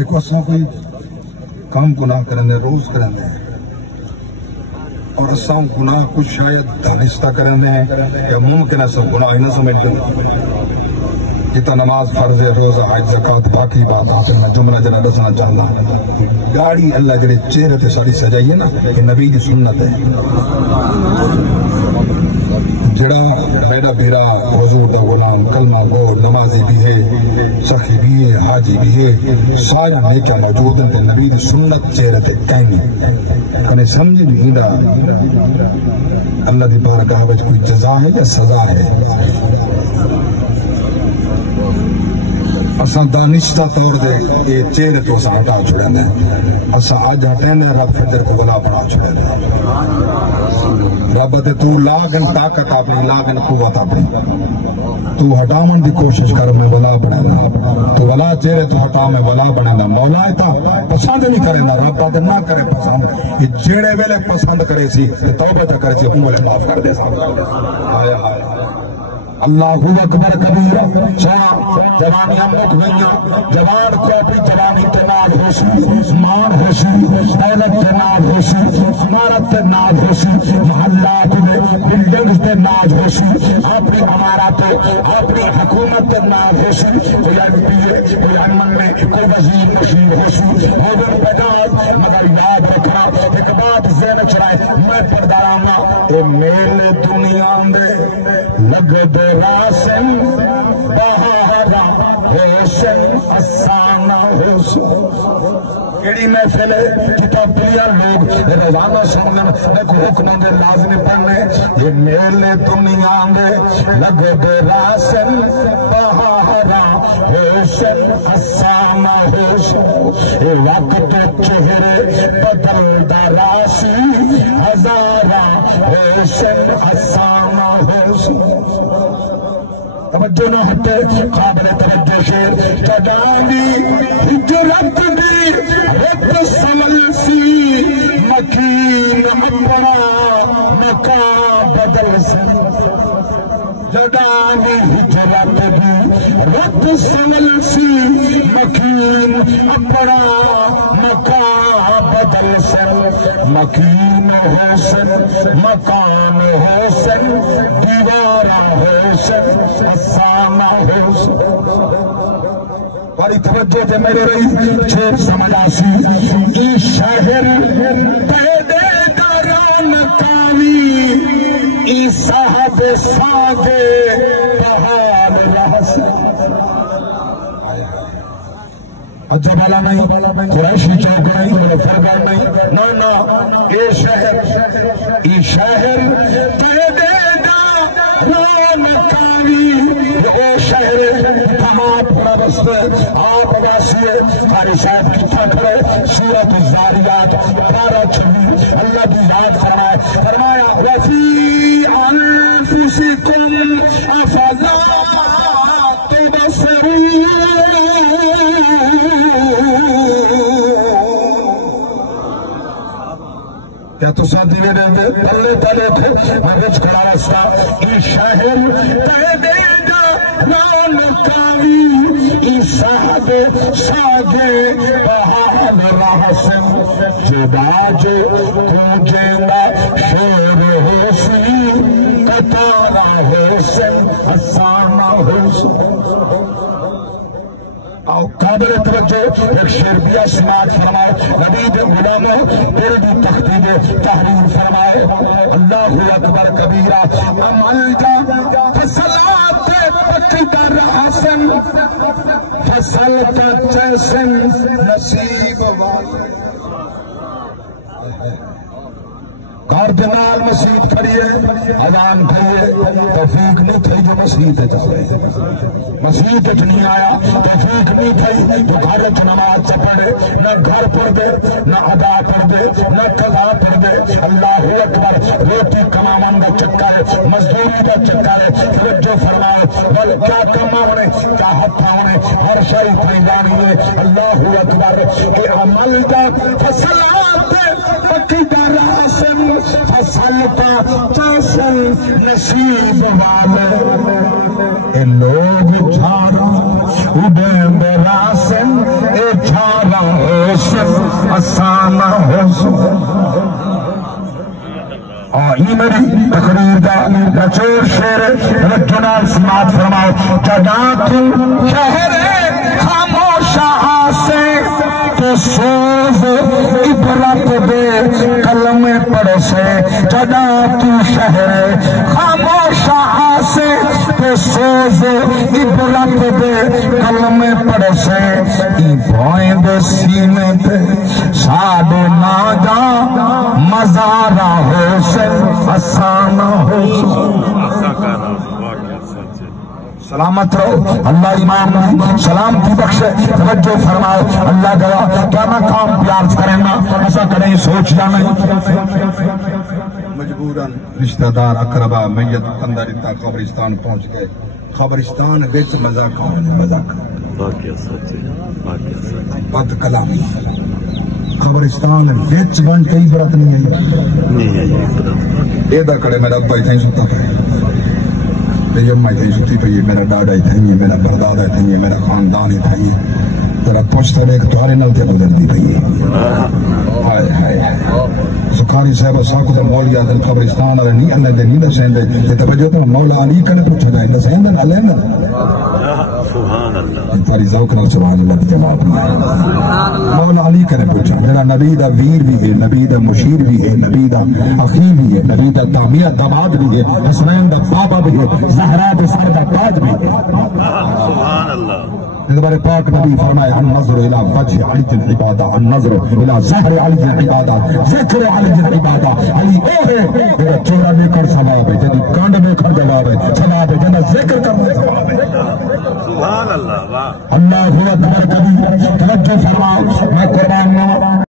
دیکھو اساں کوئی کام گناہ کرنے روز کرنے اور اساں گناہ کچھ شاید دانستہ کرنے یا ممکن ہے سب گناہ ہی نہ سمجھتے جتا نماز فرض ہے روزہ حج زکات باقی بات میں جملہ جنہ دسنا چاہتا ہوں گاڑی اللہ جڑے چہرے تے ساری سجائیے نا کہ نبی دی سنت ہے جڑا میرا بیرا حضور دا غلام کلمہ گو نمازی بھی ہے سخی بھی ہے حاجی بھی ہے سارا نیکیاں موجود ہیں کہ نبی دی سنت چہرے تے کہیں انہیں سمجھ نہیں دا اللہ دی بارگاہ وچ کوئی جزا ہے یا سزا ہے اساں دانشتہ طور دے یہ چہرے تو اساں ہٹا چھوڑیں دیں اساں آج ہٹیں دیں رب فجر کو ولا بنا چھوڑیں دیں رب تے تو لاگن طاقت اپنی لاگن قوت اپنی تو ہٹاون دی کوشش کر میں ولا بنا دا تو ولا چہرے تو ہٹا میں ولا بنا دا مولا تا پسند نہیں کرے نا رب تے نہ کرے پسند یہ جڑے ویلے پسند کرے سی تے توبہ تے کرے سی ہوں ویلے معاف کر دے سا اللہ اکبر کبیرہ جوانی ہم لوگ ہوئیاں جوان کو اپنی جوانی تے ناز ہوشی مان ہوشی حیرت تے ناز ہوشی عمارت تے ناز ہوشی محلات میں بلڈنگز تے ناز ہوشی اپنی عمارت اپنی حکومت تے ناز ہوشی کوئی ایم پی ہے کوئی امن میں کوئی وزیر مشیر ہوشی ہوگن بجاز مگر یاد رکھنا ایک بات ذہن چرائے میں پردارانا اے میلے دنیا دے لگ دے راسن بہارا ہوشن اسانا ہوشن کیڑی محفل ہے کتاب پلیا لوگ روانہ سنگن دیکھو حکمن دے لازمی پڑھنے یہ میلے دنیا دے لگ دے راسن بہارا ہوشن اسانا ہوشن اے وقت چہرے بدل دا راسی ہزارہ ہوشن اسانا ہوشن توجہ نہ ہٹے قابل توجہ شیر تجانی ہجرت دی رت سمل سی مکین اپنا مکان بدل سی جدانی ہجرت دی رت سمل سی مکین اپنا مکان بدل سی مکین حسن مکان حسن دیوارا حسن افسانہ حسن بڑی توجہ تے میرے رہی چھوٹ سمجھ آسی ای شہر پیدے دران کاوی ای صاحب ساگے بہار رحسن عجب والا نہیں قریشی چوک نہیں مظفرگڑھ نہیں نا اے شہر پیدے دران کاوی اے شہر تمام پڑا بستے آپ واسیے ہماری صاحب کتھا کھڑے سورۃ الزاریات 12-26 اللہ کی یاد فرمایا وفی انفسکم افلا تبصرون کیا تو ساتھ دیوے دیں دے تلے تلے تھے میں رچ کھڑا رستا ای شہر پیدے دران کاوی ای صاحب ساگے بہار رحسن جدا جو جینا شور حسن کتارا حسن حسانہ حسن آؤ قابل توجہ ایک شیر بیا سماعت فرمائے نبی دے غلاموں دل دی تختی دے تحریر فرمائے اللہ اکبر کبیرہ عمل جا فصلات پکتا رحسن فصلتا چیسن نصیب والے کاردینال مسجد کھڑی ہے اذان کھڑی توفیق نہیں تھی جو مسجد ہے مسجد نہیں آیا توفیق نہیں تھی تو گھر نماز چپڑے نہ گھر پڑھ دے نہ ادا پڑھ دے نہ قضا پڑھ دے اللہ اکبر روٹی کماون کا چکر مزدوری کا چکر توجہ فرمائے بل کیا کما ہونے کیا ہتھا ہونے ہر شے پہ جانی ہے اللہ اکبر کہ عمل کا فصلات پکتا راسن فصلتا چاسن نصیب والے اے لوگ چھارا ادھیں براسن اے چھارا آسان ہو یہ میری تقریر دا نچوڑ شیر رجنال سماعت فرماؤ جدا تو شہر خاموش سے تو سوز عبرت دے قلم پڑھ سے جدا تو شہر خاموش سے تو سوز عبرت دے قلم پڑھ سے ای بھوئیں دے سینے تے ساڑے نا جا مزارہ ہو سے آسان ہو سلامت رہو اللہ امام سلامتی بخشے توجہ فرمائے اللہ گواہ کیا میں کام پیار کریں گا ایسا کریں سوچ جانا مجبوراً رشتہ دار اقربا میت اندر اتنا قبرستان پہنچ گئے قبرستان ویچ مذاق بد کلامی قبرستان ویچ ون کئی برات نہیں ہے یہ دا کڑے میرا ابا ہی تھیں ستا ہے میری اماں ہی ستی پہ میرا ڈاڈا ہی تھیں میرا بردادا ہی تھیں میرا خاندان ہی تھیں تیرا پوچھتا ایک توارے نل تے گزر دی پہ ہائے ہائے سکھاری صاحب ساکو دا مولیہ دل قبرستان آرے نہیں اللہ دے نہیں دسین دے یہ توجہ تو مولا علی کنے پوچھا گئے دسین دن علیہ دن سبحان اللہ تاری ذوق نہ سبحان اللہ کی جواب مولا علی کنے پوچھا میرا نبی دا ویر بھی ہے نبی دا مشیر بھی ہے نبی دا اخی بھی ہے نبی دا دامیہ دماد بھی ہے حسنین دا بابا بھی ہے زہرا دا سر دا تاج بھی ہے سبحان اللہ اکبر پاک نبی فرمائے النظر الى وجه علی العبادہ النظر الى ظہر علی العبادہ ذکر علی العبادہ علی اے ہے میرا چورا لے کر ثواب ہے جدی کانڈ میں کھڑ جواب ہے ثواب ہے جنہ ذکر کرنا ثواب ہے سبحان اللہ اللہ اکبر کبھی توجہ فرمائے میں قربان